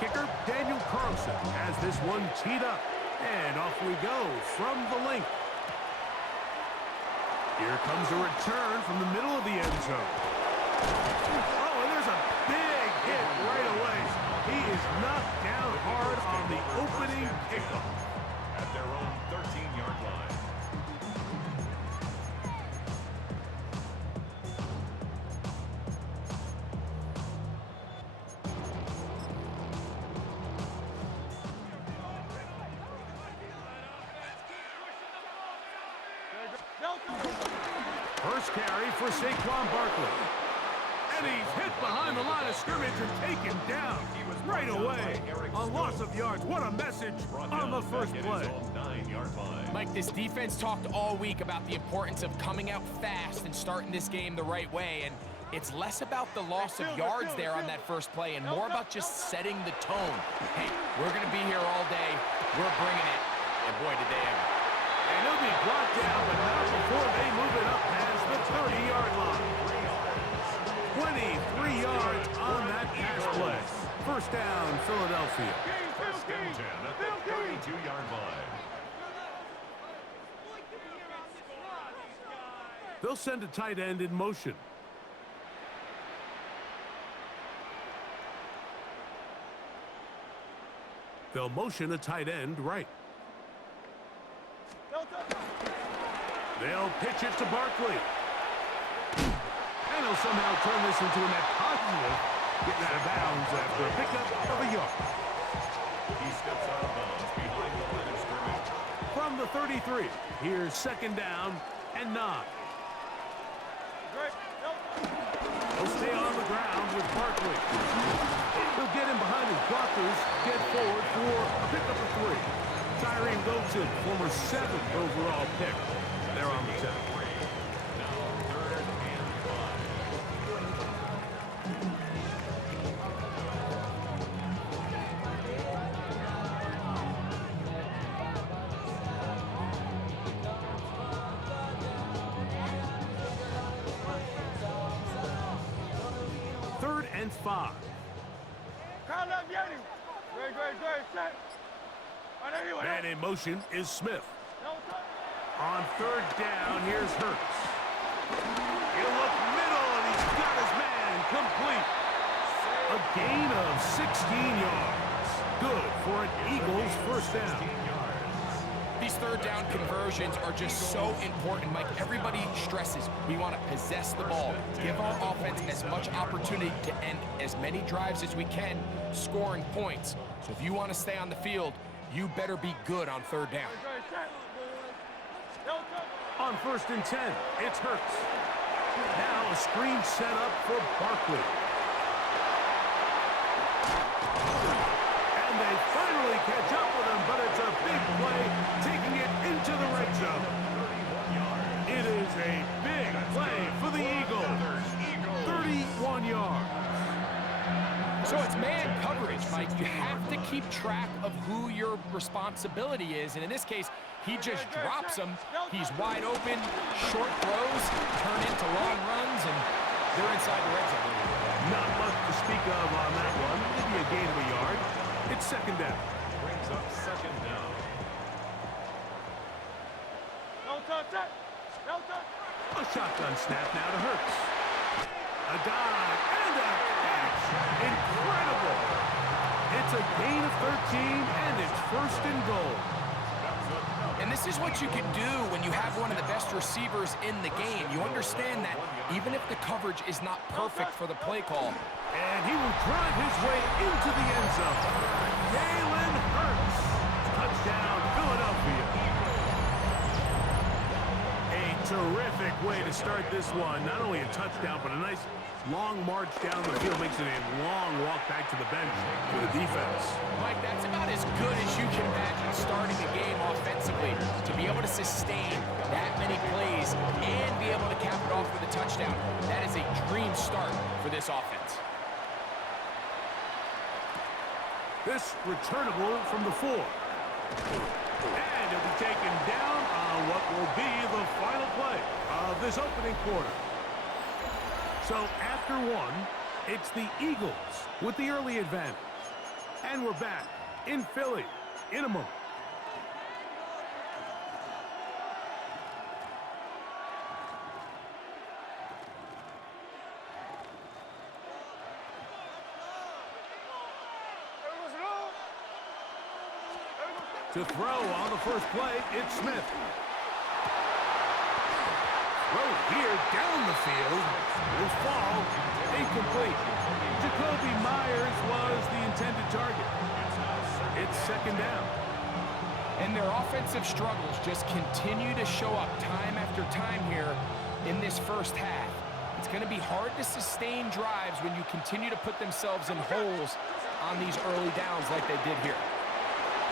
kicker, Daniel Carlson, has this one teed up. And off we go from the link. Here comes a return from the middle of the end zone. Oh, and there's a big hit right away. He is knocked down hard on the opening kickoff. At their own 13-yard line. First carry for Saquon Barkley. And he's hit behind the line of scrimmage and taken down right away. A loss of yards. What a message on the first play. Mike, this defense talked all week about the importance of coming out fast and starting this game the right way. And it's less about the loss of yards there on that first play and more about just setting the tone. Hey, we're going to be here all day. We're bringing it. And boy, did they ever. And he'll be brought down, but not before they move it up past the 30-yard line. 23 yards on that pass play. First down, Philadelphia. First and 10 at the 32-yard line. They'll send a tight end in motion. They'll motion a tight end right. They'll pitch it to Barkley. And he'll somehow turn this into a net positive, getting out of bounds after a pickup of a yard. He steps out of bounds behind the line of scrimmage. From the 33, here's second down and 9. He'll stay on the ground with Barkley. He'll get him behind his blockers, get forward for a pickup of 3. Tyree Wilson, former 7th overall pick. They're on the 10. Now third and 5. Third and 5. Man in motion is Smith. On third down, here's Hurts. He'll look middle, and he's got his man complete. A gain of 16 yards. Good for an Eagles first down. These third down conversions are just so important, Mike. Everybody stresses we want to possess the ball, give our offense as much opportunity to end as many drives as we can, scoring points. So if you want to stay on the field, you better be good on third down. On first and 10, it's Hurts. Now a screen set up for Barkley. And they finally catch up with him, but it's a big play, taking it into the red zone. It is a big play for the Eagles. 31 yards. So it's man coverage, Mike. You have to keep track of who your responsibility is. And in this case, he just drops him. He's wide open, short throws, turn into long runs, and they're inside the red zone. Not much to speak of on that one. Maybe a gain of a yard. It's second down. brings up second down. A shotgun snap now to Hurts. A dive and a catch. Incredible. It's a gain of 13, and it's first and goal. And this is what you can do when you have one of the best receivers in the game. You understand that even if the coverage is not perfect for the play call. And he will drive his way into the end zone. Jalen Hurts. Touchdown, Philadelphia. A terrific way to start this one. Not only a touchdown, but a nice long march down the field. Makes it a long walk back to the bench for the defense. Mike, that's about as good as you can imagine starting a game offensively. To be able to sustain that many plays and be able to cap it off with a touchdown, that is a dream start for this offense. This returnable from the 4. And it'll be taken down on what will be the final play of this opening quarter. So after one, it's the Eagles with the early advantage. And we're back in Philly in a moment. To throw on the first play, it's Smith. Throw here down the field. Will fall incomplete. Jacoby Myers was the intended target. It's second down. And their offensive struggles just continue to show up time after time here in this first half. It's going to be hard to sustain drives when you continue to put themselves in holes on these early downs like they did here.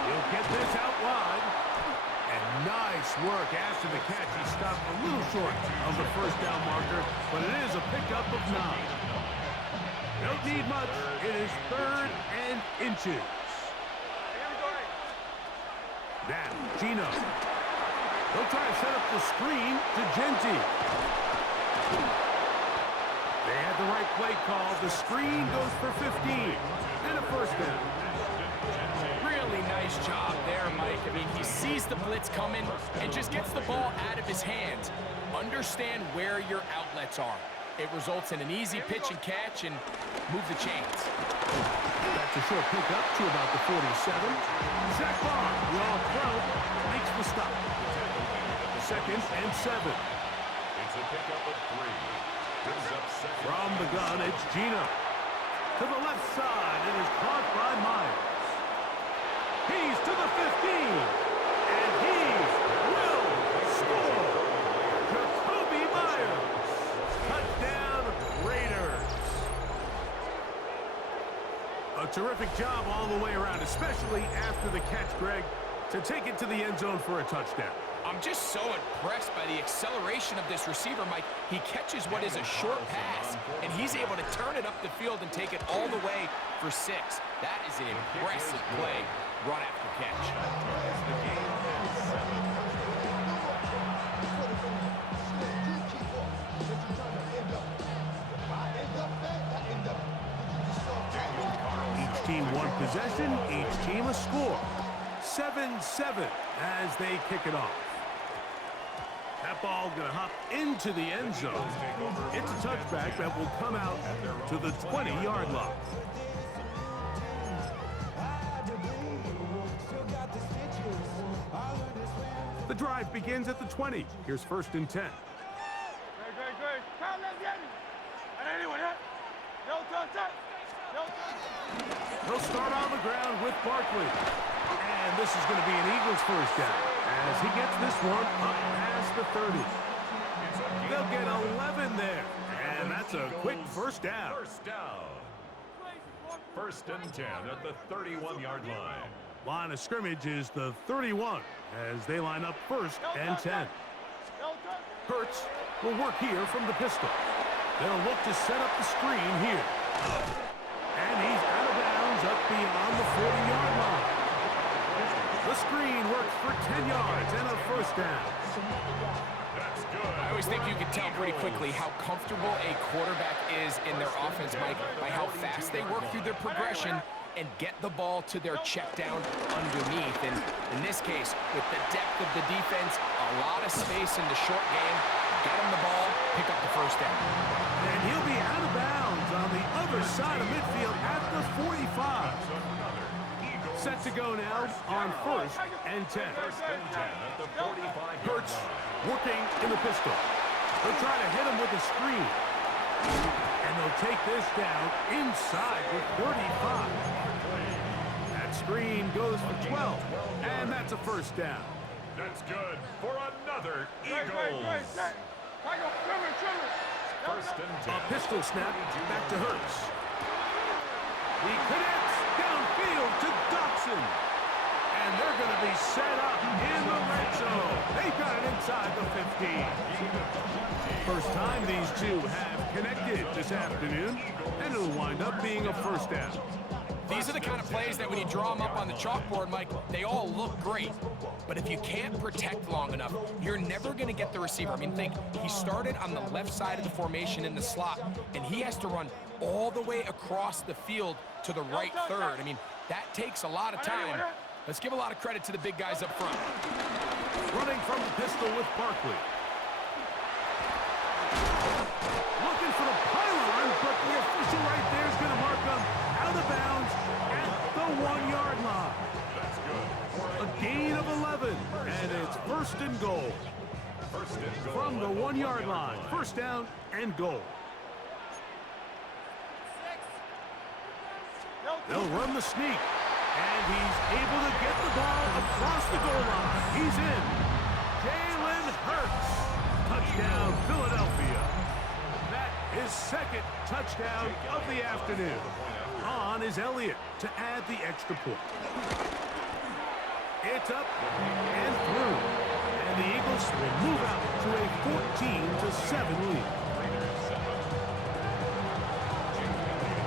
He'll get this out wide. And nice work after the catch. He stopped a little short of the first down marker, but it is a pickup of 9. Don't need much. It is 3rd and inches. Now, Geno. They'll try to set up the screen to Genty. They had the right play call. The screen goes for 15. And a first down. Really nice job there, Mike. I mean, he sees the blitz coming and just gets the ball out of his hands. Understand where your outlets are. It results in an easy pitch and catch and move the chains. That's a short pickup to about the 47. Zach Bond, the all-pro, makes the stop. 2nd and 7. It's a pickup of 3. Brings up second. From the gun, it's Geno. To the left side, it is caught by Myers. He's to the 15, and he will score. Jacoby Myers, touchdown Raiders. A terrific job all the way around, especially after the catch, Greg, to take it to the end zone for a touchdown. I'm just so impressed by the acceleration of this receiver, Mike. He catches what is a short pass, and he's able to turn it up the field and take it all the way for 6. That is an impressive play, run after catch. Each team one possession, each team a score. 7-7 as they kick it off. That ball going to hop into the end zone. It's a touchback that will come out to the 20-yard line. The drive begins at the 20. Here's 1st and 10. They'll start on the ground with Barkley. And this is going to be an Eagles first down as he gets this one up past the 30. They'll get 11 there. And that's a quick first down. First down. 1st and 10 at the 31-yard line. Line of scrimmage is the 31 as they line up 1st and 10. Hurts will work here from the pistol. They'll look to set up the screen here. And he's out of bounds up beyond the 40-yard line. The screen works for 10 yards and a first down. That's good. I always think you can tell pretty quickly how comfortable a quarterback is in their offense, Mike, by how fast they work through their progression and get the ball to their check down underneath. And in this case, with the depth of the defense, a lot of space in the short game, get him the ball, pick up the first down. And he'll be out of bounds on the other side of midfield at the 45. Set to go now on 1st and 10. 1st and 10 at the 45-yard Hurts line. working in the pistol. They'll try to hit him with a screen. And they'll take this down inside the 35. That screen goes for 12. And that's a first down. That's good for another Eagles. 1st and 10. A pistol snap back to Hurts. He connects downfield to Dotson. And they're going to be set up in the red zone. They've got it inside the 15. First time these two have connected this afternoon. And it'll wind up being a first down. These These are the kind of plays that when you draw them up on the chalkboard, Mike, they all look great. But if you can't protect long enough, you're never going to get the receiver. I mean, think, he started on the left side of the formation in the slot, and he has to run all the way across the field to the right third. I mean, that takes a lot of time. Let's give a lot of credit to the big guys up front. Running from the pistol with Barkley. Looking for the pylon, but the official right there is going to mark him out of bounds at the 1-yard line. That's good. A gain of 11, and it's first and goal. First and goal From the 1-yard line. First down and goal. They'll run the sneak, and he's able to get the ball across the goal line. He's in. Jalen Hurts. Touchdown, Philadelphia. That is second touchdown of the afternoon. On is Elliott to add the extra point. It's up and through. And the Eagles will move out to a 14-7 lead.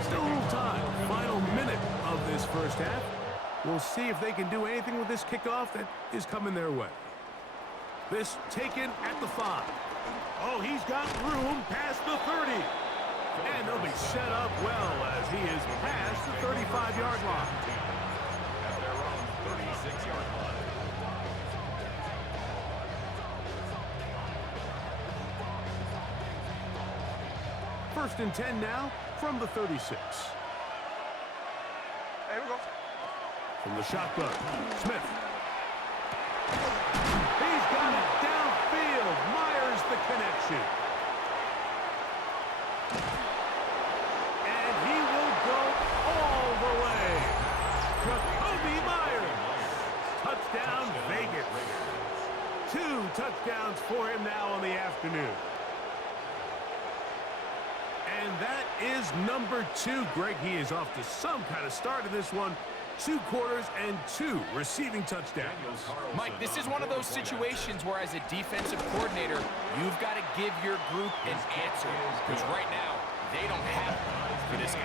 Still a little time. Final minute of this first half. We'll see if they can do anything with this kickoff that is coming their way. This taken at the 5. Oh, he's got room past the 30. And they'll be set up well as he is past the 35-yard line. At their own 36-yard line. First and 10 now from the 36. There we go. From the shotgun, Smith. He's got it downfield. Myers the connection. And he will go all the way. Jacoby Myers. Touchdown, Vegas. 2 touchdowns for him now on the afternoon. And that is number 2. Greg, he is off to some kind of start in this one. 2 quarters and 2 receiving touchdowns. Mike, this is one of those situations where as a defensive coordinator, you've got to give your group an answer. Because right now, they don't have it for this game.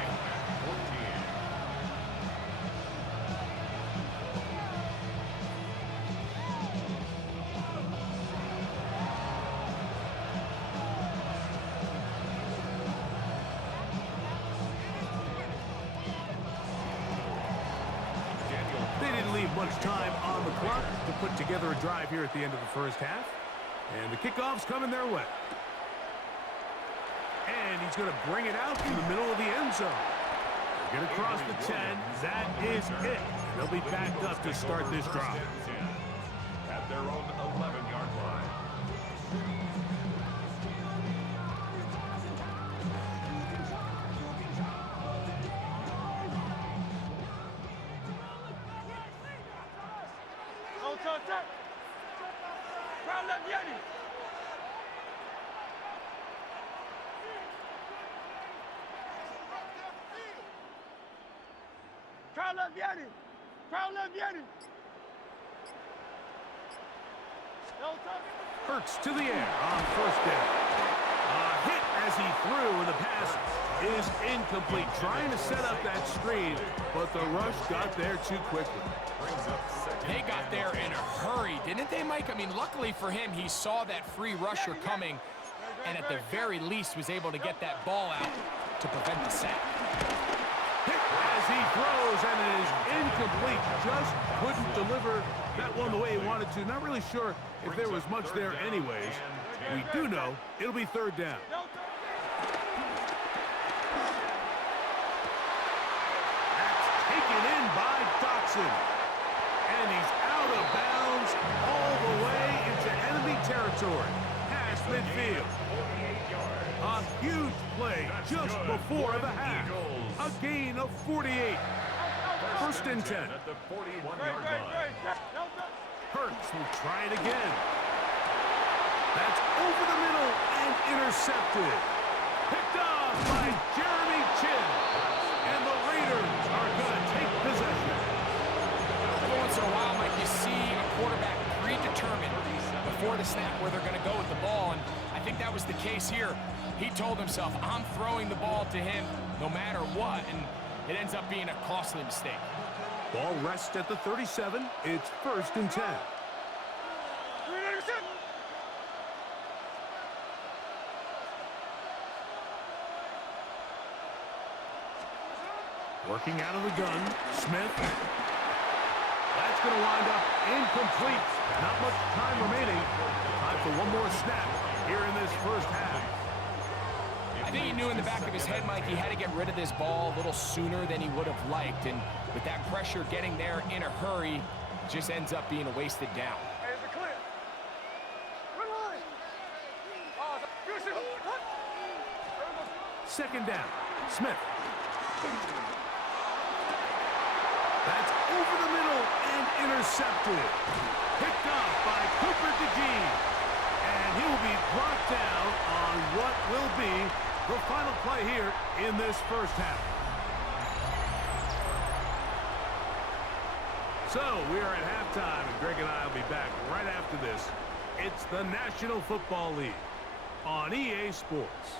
Much time on the clock to put together a drive here at the end of the first half. And the kickoff's coming their way. And he's going to bring it out in the middle of the end zone. Get across the 10. That is it. They'll be backed up to start this drive. At their own 11-yard line. Hurts to the air on first down. A hit as he threw, and the pass is incomplete. Trying to set up that screen, but the rush got there too quickly. They got there in a hurry, didn't they, Mike? I mean, luckily for him, he saw that free rusher coming, and at the very least was able to get that ball out to prevent the sack. Hit as he throws, and it is incomplete. Just couldn't deliver that one the way he wanted to. Not really sure if there was much there anyways. We do know it'll be third down. That's taken in by Dotson. And he's out of bounds all the way into enemy territory. Past midfield. A huge play just before the half. A gain of 48. First and 10. At the 41-yard line. Hurts will try it again. That's over the middle and intercepted. Picked off by Jeremy Chin. And the Raiders are going to take possession. Every once in a while, Mike, you see a quarterback predetermined before the snap where they're going to go with the ball, and I think that was the case here. He told himself, I'm throwing the ball to him no matter what, and It ends up being a costly mistake. Ball rests at the 37. It's 1st and 10. Working out of the gun, Smith. That's going to wind up incomplete. Not much time remaining. Time for one more snap here in this first half. I think he knew in the back of his head, Mike, he had to get rid of this ball a little sooner than he would have liked. And with that pressure getting there in a hurry, it just ends up being a wasted down. Second down, Smith. That's over the middle and intercepted. Picked off by Cooper DeGene. And he will be brought down on what will be the final play here in this first half. So we are at halftime, and Greg and I will be back right after this. It's the National Football League on EA Sports.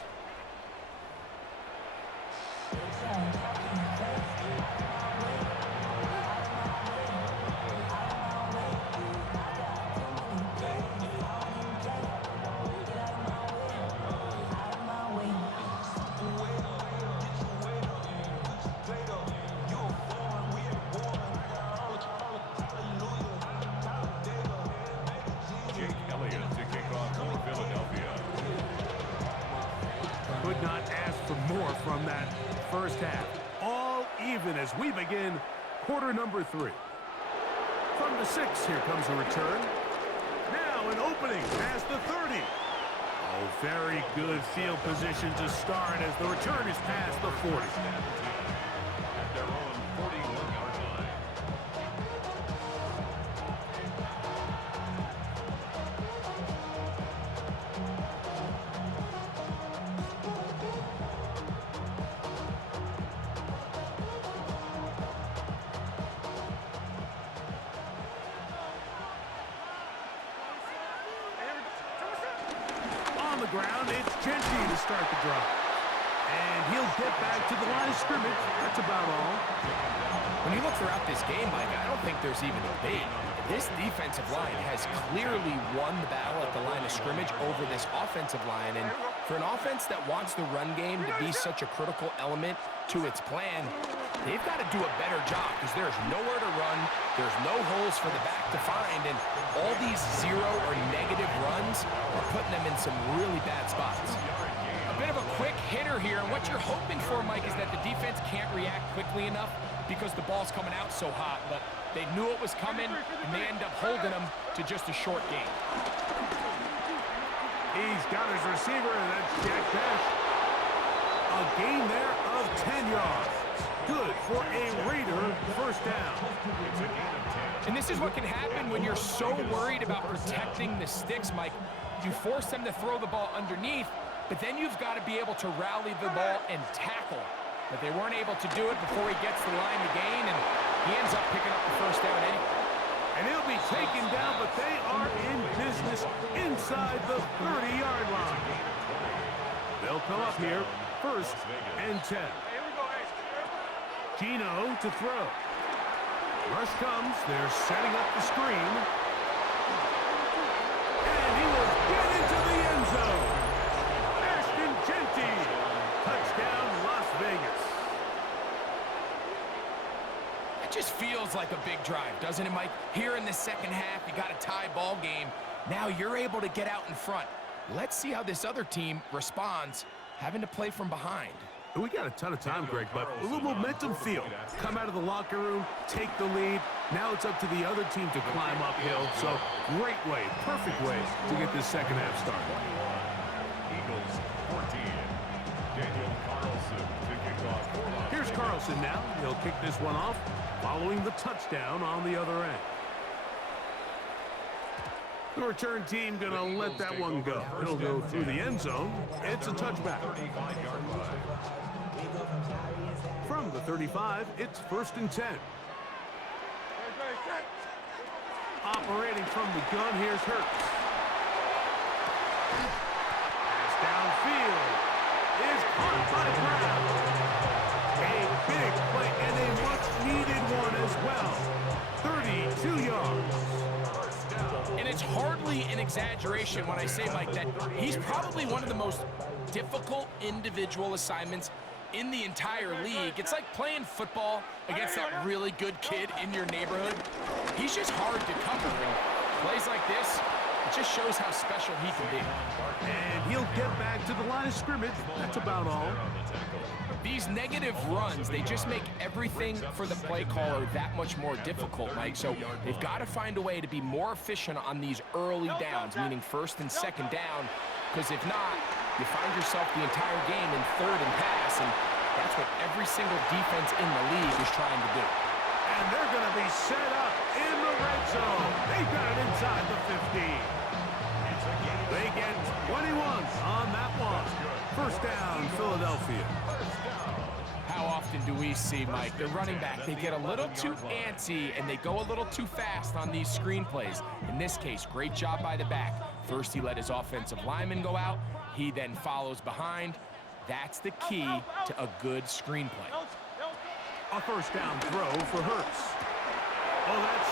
Could not ask for more from that first half. All even as we begin quarter number 3. From the 6, here comes a return. Now an opening past the 30. Oh, very good field position to start as the return is past the 40. At their own 41-yard line. On the ground, it's Geno to start the drive. And he'll get back to the line of scrimmage. That's about all. When you look throughout this game, Mike, I don't think there's even a debate. This defensive line has clearly won the battle at the line of scrimmage over this offensive line. And for an offense that wants the run game to be such a critical element to its plan, they've got to do a better job because there's nowhere to run. There's no holes for the back to find. And all these zero or negative runs are putting them in some really bad spots. A bit of a quick hitter here. And what you're hoping for, Mike, is that the defense can't react quickly enough because the ball's coming out so hot. But they knew it was coming, and they end up holding them to just a short gain. He's got his receiver, and that's Jack Pesh. A gain there of 10 yards. Good for a Raider first down. It's a gain of 10. And this is what can happen when you're so worried about protecting the sticks, Mike. You force them to throw the ball underneath, but then you've got to be able to rally the ball and tackle. But they weren't able to do it before he gets the line to gain, and he ends up picking up the first down anyway. And he'll be taken down, but they are in business inside the 30-yard line. They'll come up here, 1st and 10. Geno to throw. Rush comes. They're setting up the screen. And he will get into the end zone. Ashton Jeanty. Touchdown, Las Vegas. It just feels like a big drive, doesn't it, Mike? Here in the second half, you got a tie ball game. Now you're able to get out in front. Let's see how this other team responds, having to play from behind. We got a ton of time, Greg, but a little momentum feel. Come out of the locker room, take the lead. Now it's up to the other team to climb uphill. So great way, perfect way to get this second half started. Eagles 14. Daniel Carlson to kick off. Here's Carlson now. He'll kick this one off, following the touchdown on the other end. The return team going to let that one go. It'll go through the end zone. It's a touchback. 35-yard line. From the 35, it's 1st and 10. Operating from the gun, here's Hurts. Pass downfield is caught by Brown. A big play and a much-needed one as well. 32 yards. And it's hardly an exaggeration when I say, Mike, that he's probably one of the most difficult individual assignments in the entire league. It's like playing football against that really good kid in your neighborhood. He's just hard to cover, and plays like this, it just shows how special he can be. And he'll get back to the line of scrimmage. That's about all. These negative runs, they just make everything for the play caller that much more difficult, Mike. So they've got to find a way to be more efficient on these early downs, meaning first and second down, because if not, you find yourself the entire game in third and pass, and that's what every single defense in the league is trying to do. And they're going to be set up in the red zone. They've got it inside the 50. They get 21 on that one. First down, Philadelphia. How often do we see, Mike, the running back, they get a little too antsy and they go a little too fast on these screen plays. In this case, great job by the back. First, he let his offensive lineman go out. He then follows behind. That's the key to a good screenplay. A first down throw for Hurts. Oh, that's